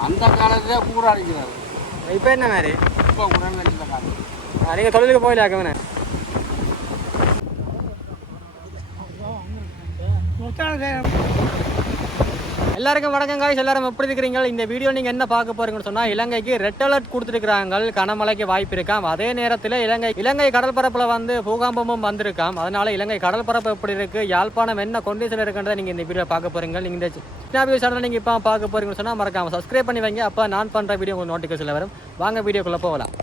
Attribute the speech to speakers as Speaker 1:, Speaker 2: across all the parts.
Speaker 1: அந்த காலத்துல கூட அடிக்கிறாரு
Speaker 2: இப்போ என்ன மாதிரி?
Speaker 1: இப்போ உடனே இந்த காலம்
Speaker 2: நீங்கள் தொழிலுக்கு போயிலாக்கவனே எல்லாருக்கும் வணக்கம் காய்ஸ் எல்லாரும் எப்படி இருக்கிறீங்க? இந்த வீடியோ நீங்கள் என்ன பார்க்க போறீங்கன்னு சொன்னால் இலங்கைக்கு ரெட் அலர்ட் கொடுத்துருக்காங்க கனமழைக்கு வாய்ப்பு இருக்காம். அதே நேரத்தில் இலங்கை இலங்கை கடற்பரப்பில் வந்து பூகம்பமும் வந்திருக்காம். அதனால இலங்கை கடற்பரப்பு எப்படி இருக்கு? யாழ்ப்பாணம் என்ன கொண்டிஷன் இருக்குன்றதை நீங்கள் இந்த வீடியோ பார்க்க போறீங்க. நீங்கள் இந்த சின்ன வீடியோ சேனல் நீங்கள் இப்போ பார்க்க போறீங்கன்னு சொன்னால் மறக்காம சப்ஸ்கிரைப் பண்ணி வைங்க. அப்போ நான் பண்ணுற வீடியோ உங்களுக்கு நோட்டிஃபிகேஷன் வரும். வாங்க வீடியோக்குள்ளே போகலாம்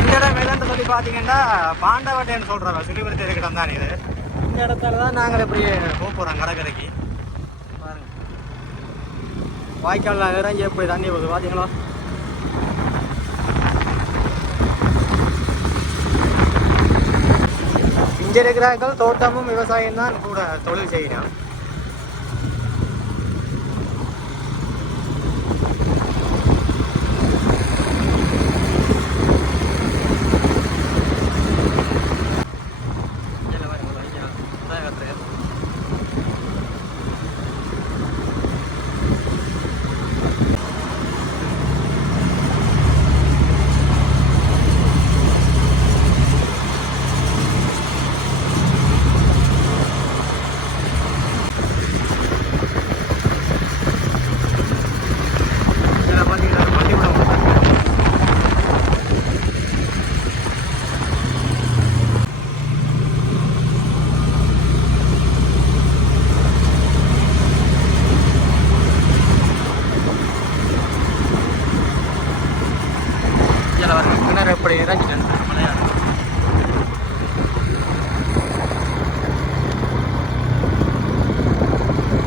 Speaker 2: இந்த இடம் எதுன்னு சொல்லி பார்த்தீங்கன்னா பாண்டவட்டைன்னு சொல்கிறாங்க சுழிபுரத்து இருக்கிற இடம் தான் இது. இந்த இடத்துல தான் நாங்கள் இப்படி போக போகிறோம் கடற்கரைக்கு. பாருங்க. வாய்க்காலில் இறங்கி எப்படி தண்ணி போகுது பார்த்தீங்களா இங்கே இருக்கிறார்கள் தோட்டமும் விவசாயம் தான் கூட தொழில் செய்கிறோம் இதில் வர கிணறு எப்படி இறங்கிட்டேன் மலையாளம்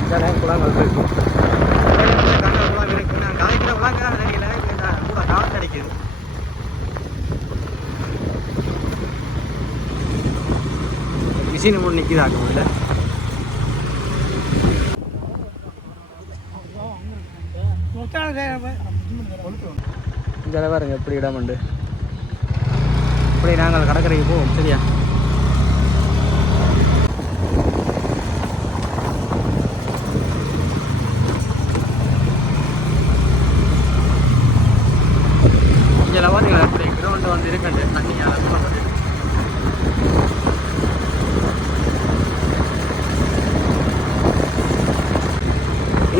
Speaker 2: இதெல்லாம் குளங்கள் இருக்கு கண்ண குளம் இருக்கு நான் காய்க்கிற குளங்கள் தெரியல இந்த கூட காற்று அடிக்குது மிஷின் கூட நிற்கிதாக்க முடியல இந்த பாருங்க எப்படி இடம் உண்டு. இப்படி நாங்கள் கடற்கரைக்கு போவோம் சரியா இதில் பாருங்க எப்படி கிரவுண்டு வந்து இருக்கண்டு தண்ணியால் சூழப்பட்டு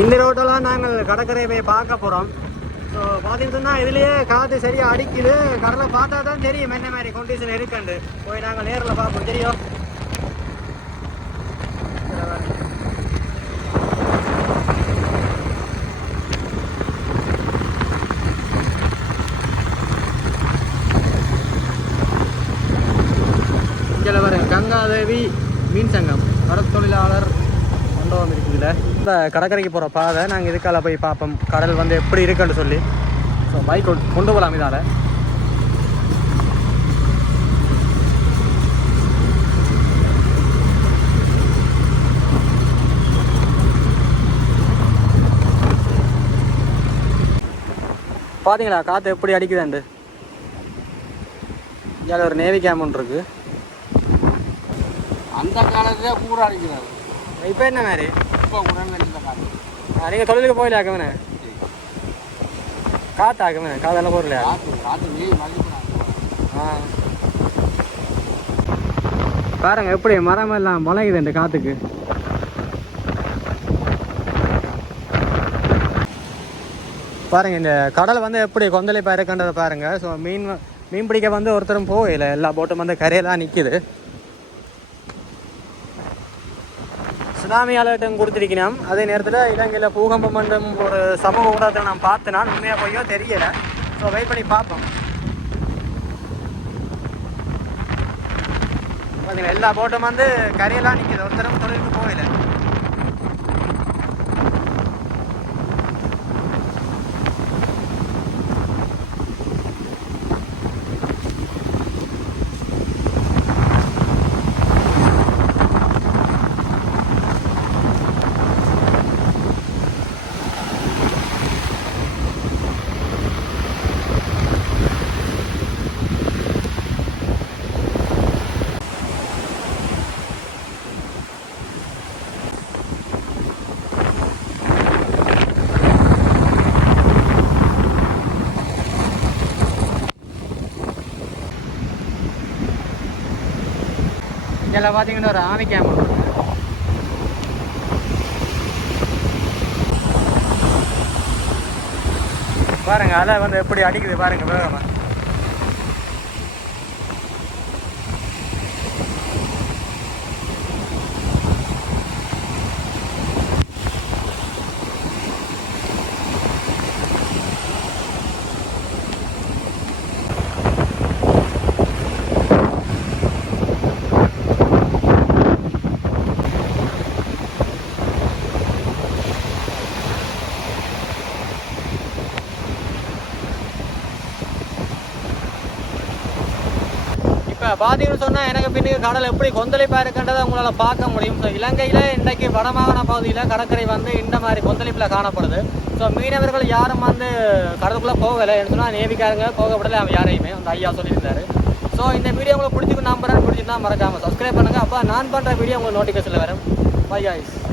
Speaker 2: இந்த ரோட்டெல்லாம் நாங்கள் கடற்கரை போய் பார்க்க போகிறோம் ஸோ பார்த்தீங்கன்னு சொன்னால் இதுலேயே காற்று சரியாக அடிக்குது. கடலை பார்த்தா தான் தெரியும் என்ன மாதிரி கண்டிஷன் இருக்குண்டு போய் நாங்கள் நேரில் பார்ப்போம் தெரியும்? இதில் கங்காதேவி மீன் சங்கம். கடற்தொழிலாளர் மண்டபம் இருக்குதுல்ல இந்த கடற்கரைக்கு போகிற பாதை நாங்கள் இதுக்கால போய் பார்ப்போம். கடல் வந்து எப்படி இருக்குன்னு சொல்லி. ஸோ பைக் கொண்டு போகலாம் இதால். பார்த்தீங்களா காற்று எப்படி அடிக்குதாண்டு இங்கே ஒரு நேவி கேம் ஒன்று இருக்குது
Speaker 1: அந்த காலத்துல கூட அடிக்கிறாரு.
Speaker 2: இப்போ என்ன மாதிரி?
Speaker 1: இப்போ உடனே இந்த காலம்
Speaker 2: நீங்கள் தொழிலுக்கு காதெல்லாம் போகலையா
Speaker 1: காற்று காற்று நீர் மதிப்பு
Speaker 2: ஆ. பாருங்க எப்படி மரம் எல்லாம் முளைக்குது இந்த காத்துக்கு. பாருங்க இந்த கடல் வந்து எப்படி கொந்தளிப்பா இருக்குன்றதை பாருங்க. ஸோ மீன் மீன் பிடிக்க வந்து ஒருத்தரும் போகல. எல்லா போட்டும் வந்து கரையெல்லாம் நிற்கிது சுனாமி அலர்ட்டும் கொடுத்துருக்கணும் அதே நேரத்தில் இலங்கையில் பூகம்பம் என்றும் ஒரு சமூக ஊடகத்தில் நான் பார்த்தேன் நான் உண்மையாக போயோ தெரியல. ஸோ வெயிட் பண்ணி பார்ப்போம். பார்த்தீங்கன்னா எல்லா போட்டும் வந்து கரையெல்லாம் நிற்கிது ஒருத்தரும் தொழிலுக்கு போகல. இதில் பார்த்தீங்கன்னா ஒரு ஆமி கேமரா பாருங்கள் பாருங்க அலை வந்து எப்படி அடிக்குது பாருங்க வேகமா. பார்த்தீங்கன்னு சொன்னால் எனக்கு பின்னுக்கு கடல் எப்படி கொந்தளிப்பாக இருக்குன்றதை உங்களால் பார்க்க முடியும். ஸோ இலங்கையில் இன்றைக்கு வடமாகாண பகுதியில் கடற்கரை வந்து இந்த மாதிரி கொந்தளிப்பில் காணப்படுது. ஸோ மீனவர்கள் யாரும் வந்து கடலுக்குள்ளே போகலை. சொன்னால் நேவிக்காரங்க விடலை அவன் யாரையுமே. அந்த ஐயா சொல்லியிருந்தாரு. ஸோ இந்த வீடியோ உங்களுக்கு பிடிச்சிருக்கு நம்புறேன். பிடிச்சிருந்தா மறக்காமல் சப்ஸ்கிரைப் பண்ணுங்கள் அப்போ நான் பண்ணுற வீடியோ உங்களுக்கு நோட்டிஃபிகேஷனில் வரும். Bye guys.